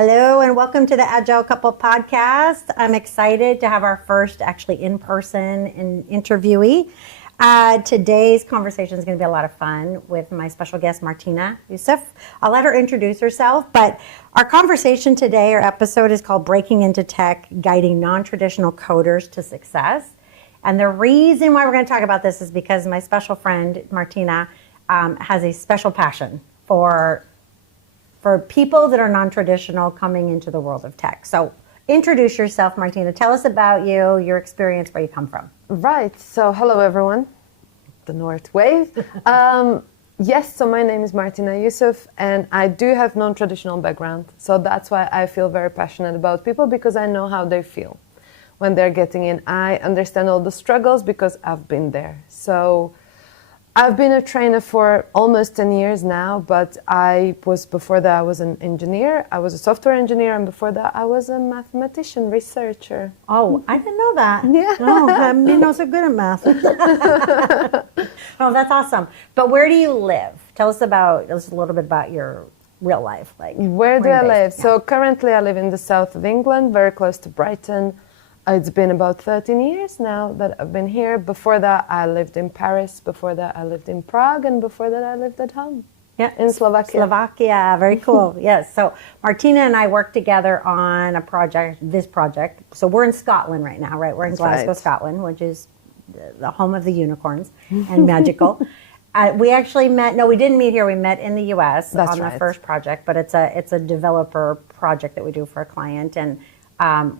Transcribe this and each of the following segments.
Hello and welcome to the Agile Couple Podcast. I'm excited to have our first actually in-person interviewee. Today's conversation is going to be a lot of fun with my special guest, Martina Youssef. I'll let her introduce herself, but our conversation today, our episode is called Breaking into Tech, Guiding Non-Traditional Coders to Success. And the reason why we're going to talk about this is because my special friend, Martina, has a special passion for people that are non-traditional coming into the world of tech. So introduce yourself, Martina. Tell us about you, your experience, where you come from. Right. So hello, everyone. The North Wave. Yes, so my name is Martina Youssef, and I do have non-traditional background. So that's why I feel very passionate about people, because I know how they feel when they're getting in. I understand all the struggles because I've been there. So I've been a trainer for almost 10 years now, but before that I was an engineer. I was a software engineer, and before that I was a mathematician, researcher. Oh, I didn't know that. Yeah. Oh, I mean, I was so good at math. Oh, that's awesome. But where do you live? Tell us a little bit about your real life. Where do I live? Yeah. So currently I live in the south of England, very close to Brighton. It's been about 13 years now that I've been here. Before that, I lived in Paris. Before that, I lived in Prague. And before that, I lived at home in Slovakia. Slovakia, very cool. Yes. So Martina and I worked together on this project. So we're in Scotland right now, right? We're in Glasgow, Scotland, which is the home of the unicorns and magical. We actually we didn't meet here. We met in the U.S. That's on right. the first project, but it's a developer project that we do for a client. And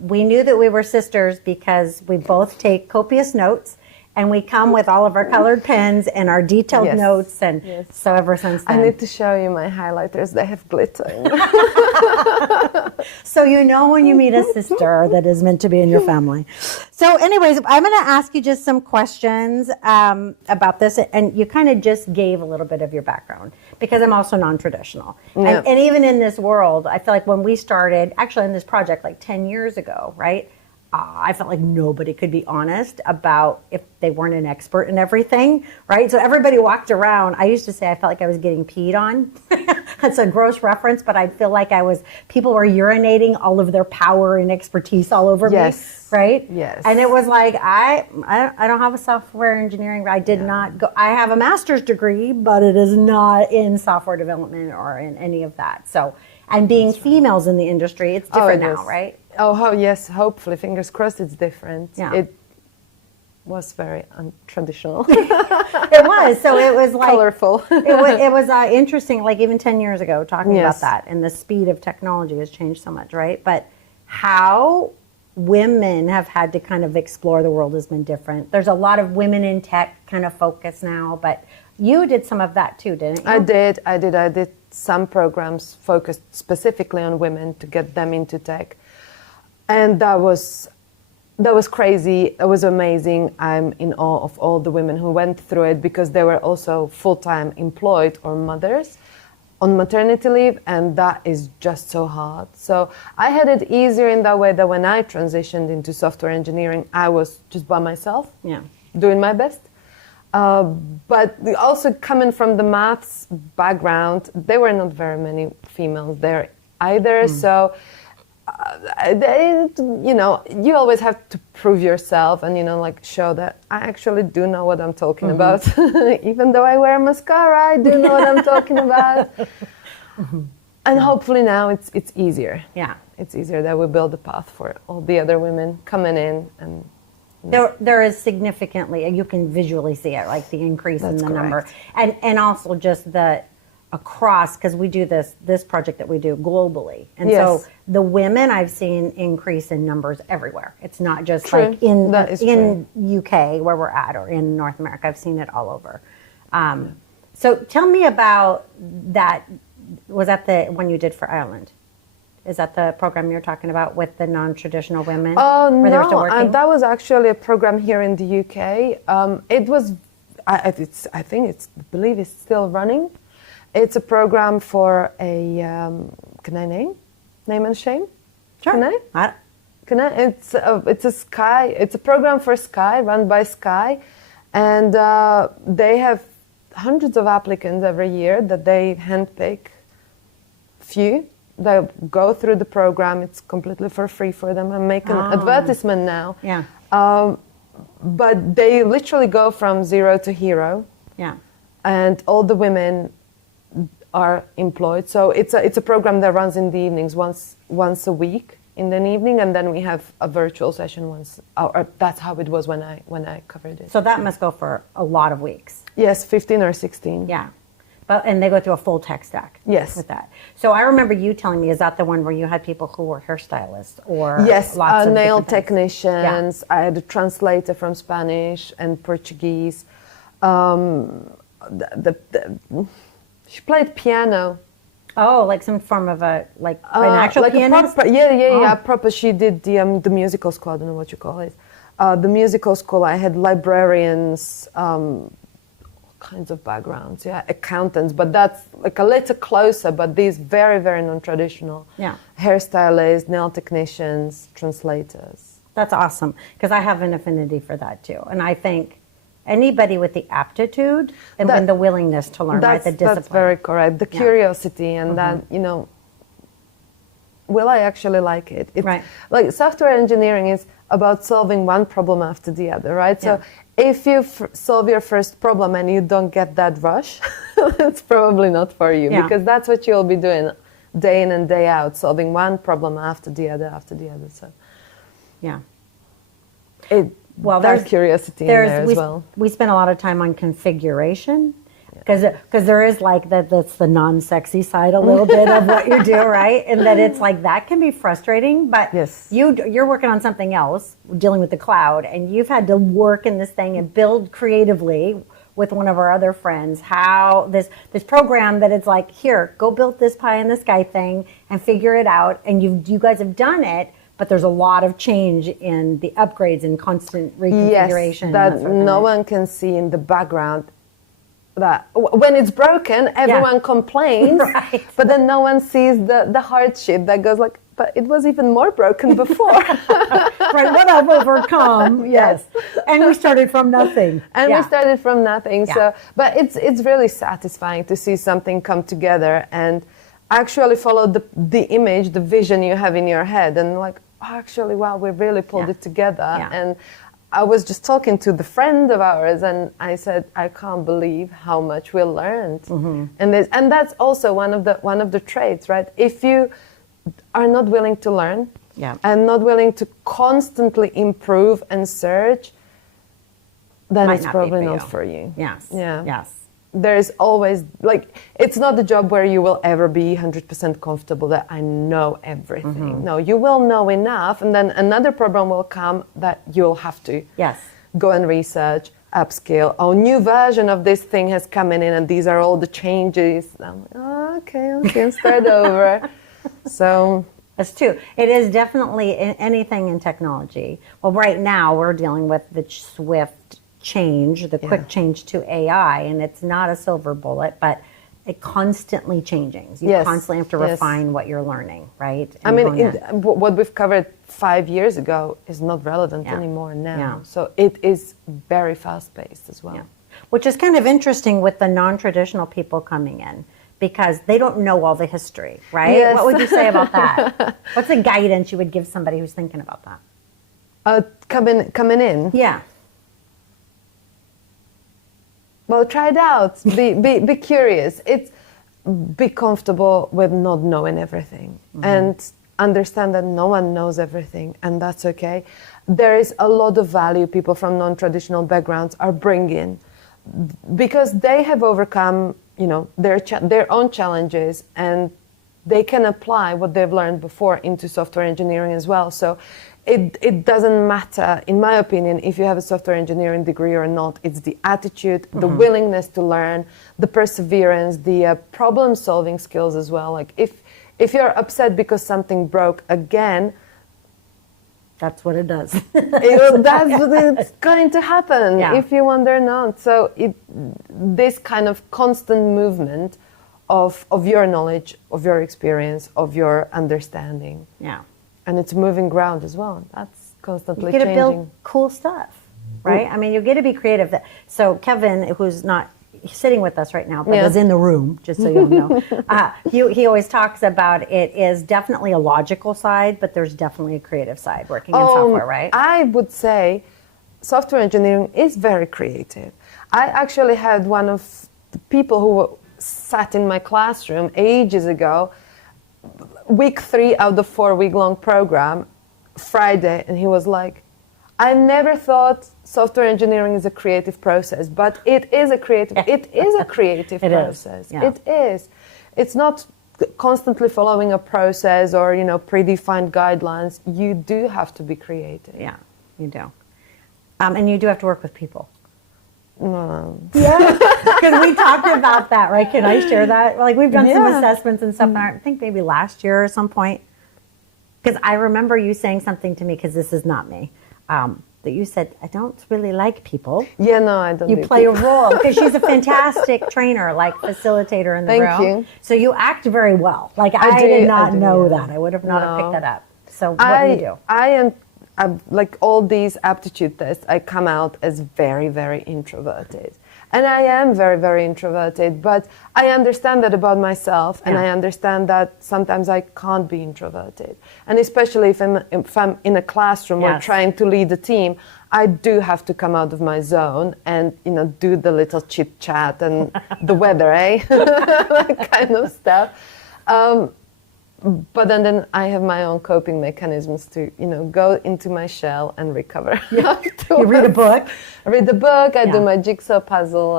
we knew that we were sisters because we both take copious notes, and we come with all of our colored pens and our detailed notes. And so ever since then. I need to show you my highlighters. They have glitter in them. So you know when you meet a sister that is meant to be in your family. So anyways, I'm going to ask you just some questions about this. And you kind of just gave a little bit of your background, because I'm also non-traditional. Yeah. And even in this world, I feel like when we started, actually in this project like 10 years ago, right? I felt like nobody could be honest about if they weren't an expert in everything, right? So everybody walked around. I used to say I felt like I was getting peed on. That's a gross reference, but I feel like people were urinating all of their power and expertise all over me, right? Yes. And it was like, I don't have a software engineering. I did not go. I have a master's degree, but it is not in software development or in any of that. So, and being females in the industry, it's different now, right? Oh, yes. Hopefully, fingers crossed, it's different. Yeah. It was very untraditional. It was. So it was like colorful. it was interesting. Like even 10 years ago, talking about that, and the speed of technology has changed so much, right? But how women have had to kind of explore the world has been different. There's a lot of women in tech kind of focus now, but you did some of that too, didn't you? I did some programs focused specifically on women to get them into tech. And that was crazy. It was amazing. I'm in awe of all the women who went through it, because they were also full-time employed or mothers on maternity leave, and that is just so hard. So I had it easier in that way that when I transitioned into software engineering, I was just by myself, doing my best. But also coming from the maths background, there were not very many females there either. So you always have to prove yourself and, show that I actually do know what I'm talking about. Even though I wear mascara, I do know what I'm talking about. And hopefully now it's easier. Yeah. It's easier that we build a path for all the other women coming in. And there is significantly, you can visually see it, like the increase in the number. And also just the across, because we do this project that we do globally. And so the women I've seen increase in numbers everywhere. It's not just like in UK where we're at, or in North America. I've seen it all over. So tell me about that. Was that the one you did for Ireland? Is that the program you're talking about with the non-traditional women? Oh where they were still no, working? that was actually a program here in the UK. It was, I think I believe it's still running. It's a program for a, can I name and shame? Sure. Can I? It's a program for Sky, run by Sky, and they have hundreds of applicants every year that they handpick few. They go through the program. It's completely for free for them. I make an advertisement now. Yeah. But they literally go from zero to hero. Yeah. And all the women are employed. So it's a program that runs in the evenings once a week in the evening, and then we have a virtual session once. Or that's how it was when I covered it. So that must go for a lot of weeks. Yes, 15 or 16. Yeah. And they go through a full tech stack. Yes. With that. So I remember you telling me, is that the one where you had people who were hairstylists or yes, lots of nail different things? technicians. Yeah. I had a translator from Spanish and Portuguese. She played piano. Oh, like some form of an actual like pianist? Proper. She did the musical school. I don't know what you call it. The musical school. I had librarians, all kinds of backgrounds. Yeah, accountants, but that's like a little closer. But these very, very non-traditional. Yeah. Hairstylists, nail technicians, translators. That's awesome because I have an affinity for that too, and I think anybody with the aptitude and the willingness to learn, right? The discipline. That's very correct. The curiosity and that, will I actually like it? Right. Like software engineering is about solving one problem after the other, right? Yeah. So if you solve your first problem and you don't get that rush, it's probably not for you because that's what you'll be doing day in and day out, solving one problem after the other. So, yeah. There's curiosity in there as well. We spend a lot of time on configuration because there is like that's the non-sexy side a little bit of what you do, right? And that it's like that can be frustrating, but yes. You're working on something else, dealing with the cloud, and you've had to work in this thing and build creatively with one of our other friends how this program that it's like, here, go build this pie in the sky thing and figure it out, and you guys have done it. But there's a lot of change in the upgrades and constant reconfiguration. Yes, that no one can see in the background. That when it's broken, everyone complains, right. But then no one sees the hardship that goes like, but it was even more broken before. Right, what I've overcome, yes. And we started from nothing. We started from nothing. Yeah. So, but it's really satisfying to see something come together and actually follow the image, the vision you have in your head, and like, actually, wow, we really pulled it together. Yeah. And I was just talking to the friend of ours, and I said, I can't believe how much we learned. Mm-hmm. And that's also one of the traits, right? If you are not willing to learn and not willing to constantly improve and search, then it's probably not for you. Yes. Yeah. Yes. There's always, it's not the job where you will ever be 100% comfortable that I know everything. Mm-hmm. No, you will know enough, and then another problem will come that you'll have to go and research, upskill. Oh, new version of this thing has come in, and these are all the changes. I'm like, oh, okay, I can start over. So that's true. It is definitely anything in technology. Well, right now we're dealing with the swift change, the quick change to AI, and it's not a silver bullet, but it constantly changing. You constantly have to refine what you're learning, right? I mean, what we've covered 5 years ago is not relevant anymore now. Yeah. So it is very fast-paced as well. Yeah. Which is kind of interesting with the non-traditional people coming in, because they don't know all the history, right? Yes. What would you say about that? What's the guidance you would give somebody who's thinking about that? Coming in? Yeah. Well, try it out. Be curious. Be comfortable with not knowing everything, and understand that no one knows everything, and that's okay. There is a lot of value people from non-traditional backgrounds are bringing, because they have overcome, their own challenges, and they can apply what they've learned before into software engineering as well. So it doesn't matter, in my opinion, if you have a software engineering degree or not. It's the attitude, the willingness to learn, the perseverance, the problem-solving skills as well. Like if If you're upset because something broke again, That's what it does. that's what's going to happen Yeah. if you want or not. So this kind of constant movement of your knowledge, of your experience, of your understanding. Yeah. And it's moving ground as well. That's constantly You get to changing. build cool stuff, right? I mean, you get to be creative. So Kevin, who's not sitting with us right now, but Yeah. is in the room, just so you know, he always talks about it is definitely a logical side, but there's definitely a creative side working in software, right? I would say software engineering is very creative. I actually had one of the people who sat in my classroom ages ago, week 3 out of the 4-week-long program, Friday, and he was like, I never thought software engineering is a creative process, but it is a creative It is, process. yeah. It is. It's not constantly following a process or, predefined guidelines. You do have to be creative. Yeah, you do. And you do have to work with people. No. Yeah, because we talked about that, right? Can I share that? Like we've done some Yeah. assessments and stuff, and I think maybe last year or some point, because I remember you saying something to me, because this is not me, that you said, I don't really like people. Yeah, no, I don't. You do play a people. role, because she's a fantastic trainer, like facilitator in the Thank room. you. So you act very well. Like I do, did I not do, know yeah. that. I would have not have No. picked that up. So what do you do? I am like all these aptitude tests. I come out as very, very introverted, and I am very, very introverted. But I understand that about myself, and Yeah. I understand that sometimes I can't be introverted, and especially if I'm in a classroom or Yes. trying to lead a team. I do have to come out of my zone and do the little chit chat and the weather, that kind of stuff. But then I have my own coping mechanisms to, go into my shell and recover. You read a book. I read the book. I Yeah. do my jigsaw puzzle.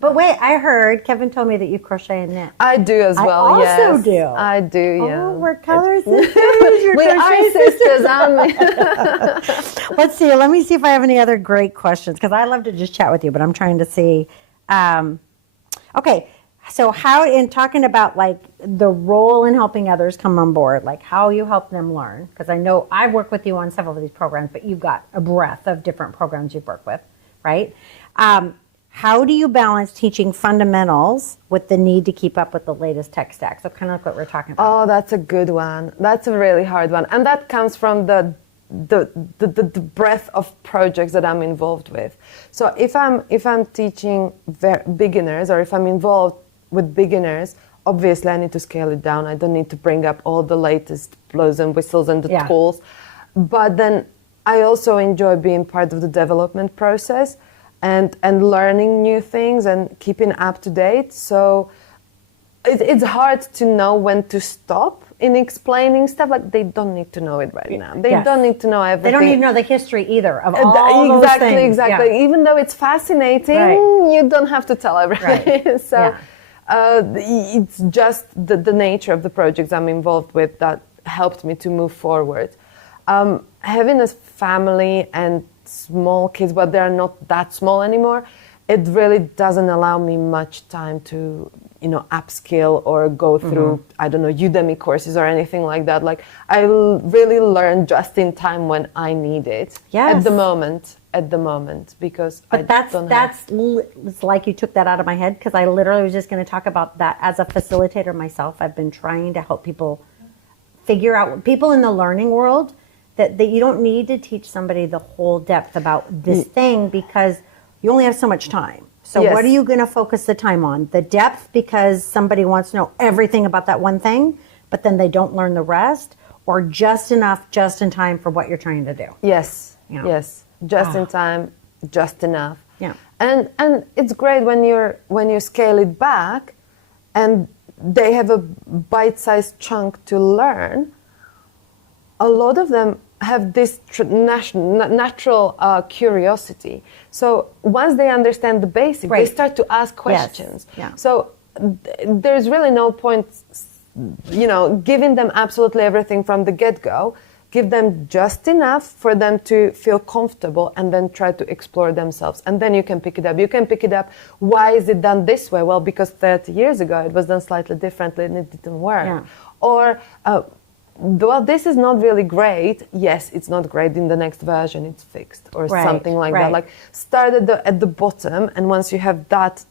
But wait, I heard, Kevin told me that you crochet and knit. I do as I well. also yes. do. I do. Yeah. Oh, we're color sisters. You're We are crochet sisters. sisters, aren't we? Let's see. Let me see if I have any other great questions, because I love to just chat with you, but I'm trying to see. Okay, so how, in talking about like the role in helping others come on board, like how you help them learn, because I know I've worked with you on several of these programs, but you've got a breadth of different programs you've worked with, right? How do you balance teaching fundamentals with the need to keep up with the latest tech stack? So kind of like what we're talking about. Oh, that's a good one. That's a really hard one, and that comes from the breadth of projects that I'm involved with. So if I'm teaching beginners, or if I'm involved with beginners, obviously I need to scale it down. I don't need to bring up all the latest blows and whistles and the Yeah. tools. But then I also enjoy being part of the development process and learning new things and keeping up to date. So it's hard to know when to stop in explaining stuff. Like they don't need to know it right now. They Yes. don't need to know everything. They don't need to know the history either of all those Exactly, things. exactly. Yeah. Even though it's fascinating, Right. you don't have to tell everything. Right. So it's just the nature of the projects I'm involved with that helped me to move forward. Having a family and small kids, but they're not that small anymore, it really doesn't allow me much time to upskill or go through, I don't know, Udemy courses or anything like that. Like I really learn just in time when I need it. Yes. At the moment, because But I don't have. it's like you took that out of my head, because I literally was just going to talk about that as a facilitator myself. I've been trying to help people figure out, people in the learning world, that you don't need to teach somebody the whole depth about this thing, because you only have so much time. So Yes. what are you going to focus the time on? The depth, because somebody wants to know everything about that one thing, but then they don't learn the rest, or just enough, just in time for what you're trying to do? Yes, Yeah. yes, just in time, just enough. Yeah. And it's great when you scale it back, and they have a bite-sized chunk to learn. A lot of them have this natural curiosity. So once they understand the basics, Right. they start to ask questions. Yeah. So there's really no point, giving them absolutely everything from the get-go. Give them just enough for them to feel comfortable, and then try to explore themselves. And then you can pick it up. You can pick it up. Why is it done this way? Well, because 30 years ago it was done slightly differently and it didn't work. Yeah. or well, this is not really great. Yes, it's not great. In the next version, it's fixed, or Right, something like right. that. Like start at the bottom, and once you have that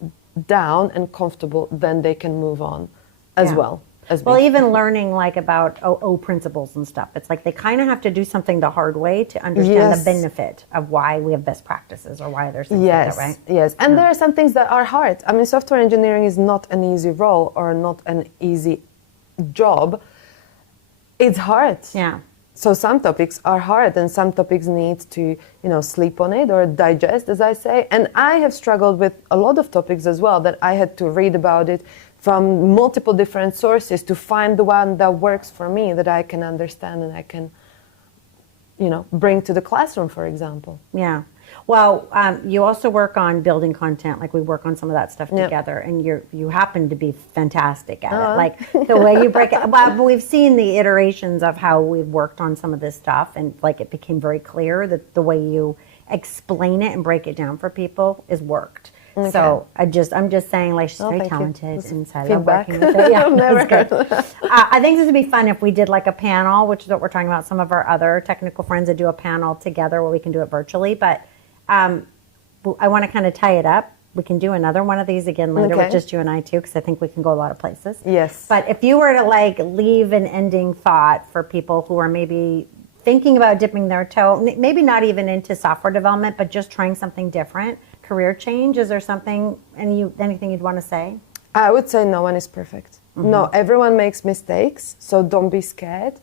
down and comfortable, then they can move on as Yeah. well. As Well, me. even learning like about O principles and stuff, it's like they kind of have to do something the hard way to understand Yes. the benefit of why we have best practices or why there's things Yes, like that, right? yes. And there are some things that are hard. I mean, software engineering is not an easy role or not an easy job. It's hard. Yeah. So some topics are hard, and some topics need to, sleep on it or digest, as I say. And I have struggled with a lot of topics as well, that I had to read about it from multiple different sources to find the one that works for me, that I can understand and I can, bring to the classroom, for example. Yeah. Well, you also work on building content, like we work on some of that stuff Yep. together, and you happen to be fantastic at it. Like the way you break it. Well, we've seen the iterations of how we've worked on some of this stuff, and like it became very clear that the way you explain it and break it down for people is worked. So I'm just saying, like, she's very thank you. talented, That's and so I love feedback. working with her. Yeah, Never that's good. I think this would be fun if we did like a panel, which is what we're talking about. Some of our other technical friends that do a panel together, where we can do it virtually. But I want to kind of tie it up. We can do another one of these again later with Okay. just you and I too, because I think we can go a lot of places. Yes. But if you were to like leave an ending thought for people who are maybe thinking about dipping their toe, maybe not even into software development, but just trying something different, career change, is there something, anything you'd want to say? I would say no one is perfect. No, everyone makes mistakes, so don't be scared,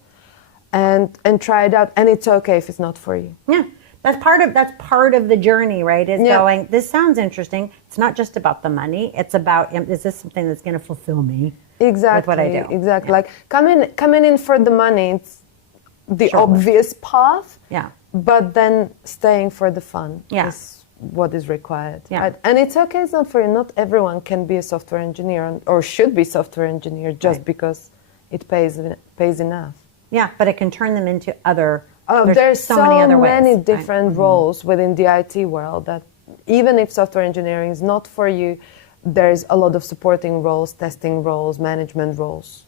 and try it out. And it's okay if it's not for you. Yeah. That's part of the journey, right? Is Yeah. going, this sounds interesting. It's not just about the money. It's about, is this something that's going to fulfill me? Exactly. With what I do. Exactly. Yeah. Like coming in for the money, it's the Sure. obvious path. Yeah. But then staying for the fun Yeah. is what is required. Yeah. Right? And it's okay. It's not for you. Not everyone can be a software engineer or should be software engineer just Right. because it pays enough. Yeah, but it can turn them into other. There's so many other ways, right? different roles within the IT world that even if software engineering is not for you, there's a lot of supporting roles, testing roles, management roles.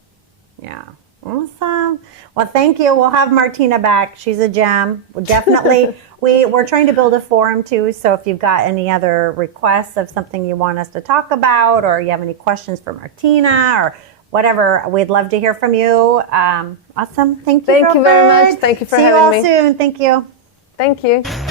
Yeah. Awesome. Well, thank you. We'll have Martina back. She's a gem. We'll definitely. We're trying to build a forum too. So if you've got any other requests of something you want us to talk about, or you have any questions for Martina, or whatever, we'd love to hear from you. Awesome. Thank you. Thank you very girlfriend. much. Thank you for See having you all me. soon. Thank you. Thank you.